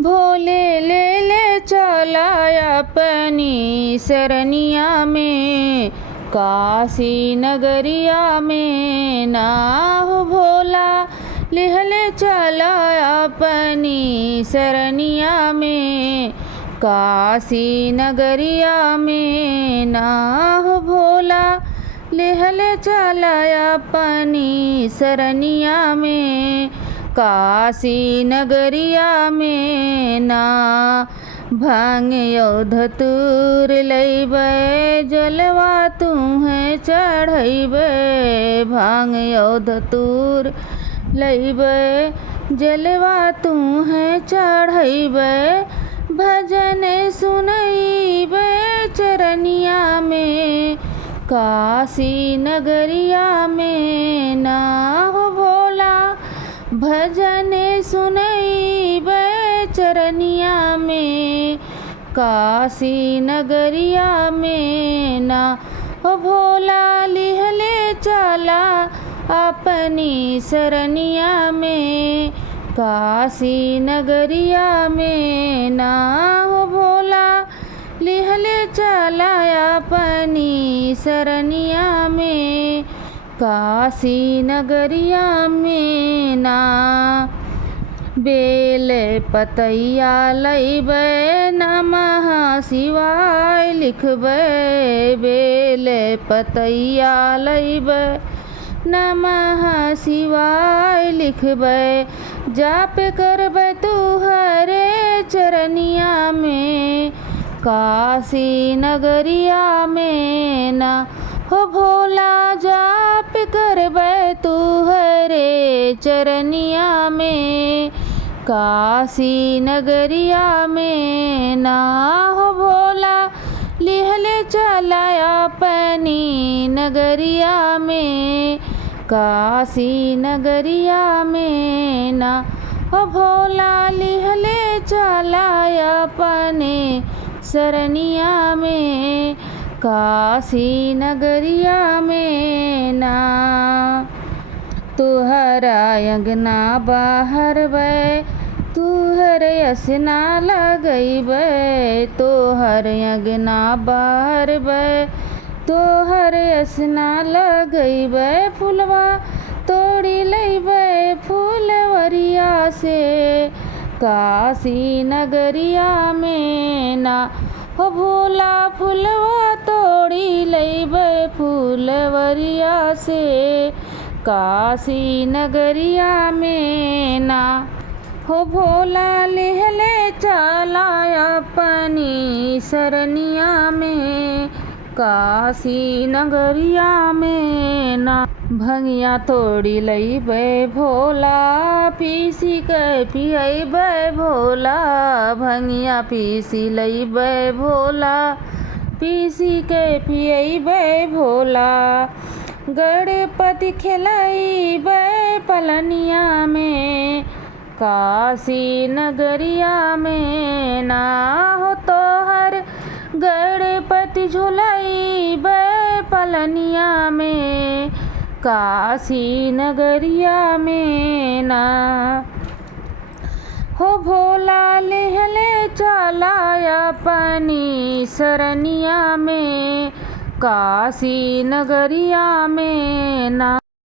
भोले ले चला अपनी सरनिया में, काशी नगरिया में ना हो भोला। ले चला अपनी सरनिया में, काशी नगरिया में ना हो भोला। ले चला अपनी सरनिया में, काशी नगरिया में ना। भांग धतूर लैबै जलवा तुम्हें चढ़ैबै, भांग धतूर लैबै जलवा तुम्हें चढ़ैबै। भजन सुनैबै चरनिया में, काशी नगरिया में ना हो भोला। भजन सुनैबै चरनिया में, काशी नगरिया में ना हो भोला। ले चला अपनी सरनिया में, काशी नगरिया में ना हो भोला। ले चला अपनी सरनिया में, काशी नगरिया में ना। बेल पतैया लैबै नमः शिवाय लिखबै, बेल पतैया लैबै नमः शिवाय लिखबै। जाप करबै तुहरे चरनिया में, काशी नगरिया में ना हो भोला। जाप करबै तुहरे चरनिया में, काशी नगरिया में ना हो भोला। ले चला अपनी नगरिया में, काशी नगरिया में ना हो भोला। ले चला अपने सरनिया में, काशी नगरिया में ना। तुहरा अंगना बहरबै तुहर असना लगैबै, तोहर अंगना बहरबै तोहर असना लगैबै। फुलवा तोड़ी लैबै फुलवरिया से, काशी नगरिया में ना हो भोला। फुलवा तोड़ी लैबै फुलवरिया से, काशी नगरिया में ना हो भोला। ले चला अपनी सरनिया में, काशी नगरिया में ना। भंगिया तोड़ी लैबै भोला, पीसी के पियैबै भोला। भंगिया पीसी लैबै भोला, पीसी के पियैबै भोला। गणपति खेलैबै पलनिया में, काशी नगरिया में ना हो तोहर। गणपति झुलैबै पलनिया में, काशी नगरिया में ना हो भोला। ले चला अपनी सरनिया में, काशी नगरिया में ना।